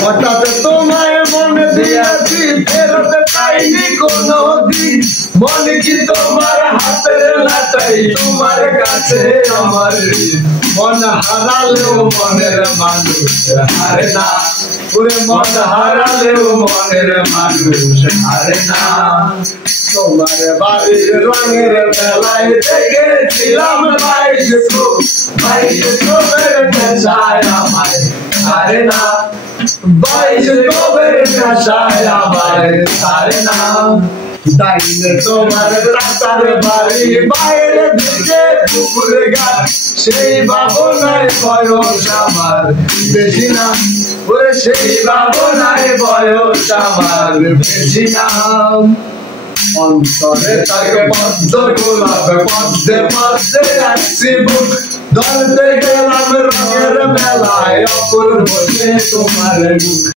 হঠাৎ তোমায় মনে দিয়েছি ফেরত পাইনি কোনো দিন মন কি তোমার হাতের লাটাই তোমার কাছে আমার মন হারালেও মনের মানুষ হারে না ওরে মন হারালেও মনের মানুষ হারে না তোমার বাড়ির রঙের বেলায় দেখেছিলাম বাইশ নেশায় আমায় হারে না বাইশ নেশায় আমায় হারে না ডাইনে তোমার রাস্তার বাড়ি বাইরে দিকে পুকুরে ঘাট সেই ভাবনায় বয়স আমার বেশি না ওরে সেই ভাবনায় বয়স আমার বেশি না অন্তরে থাকে পদ্ম গোলাপ পদ্মে পদ্মে আসছি বুক ধরতে গেলাম রঙের মেলায় অপূর্ব তোমার মুখ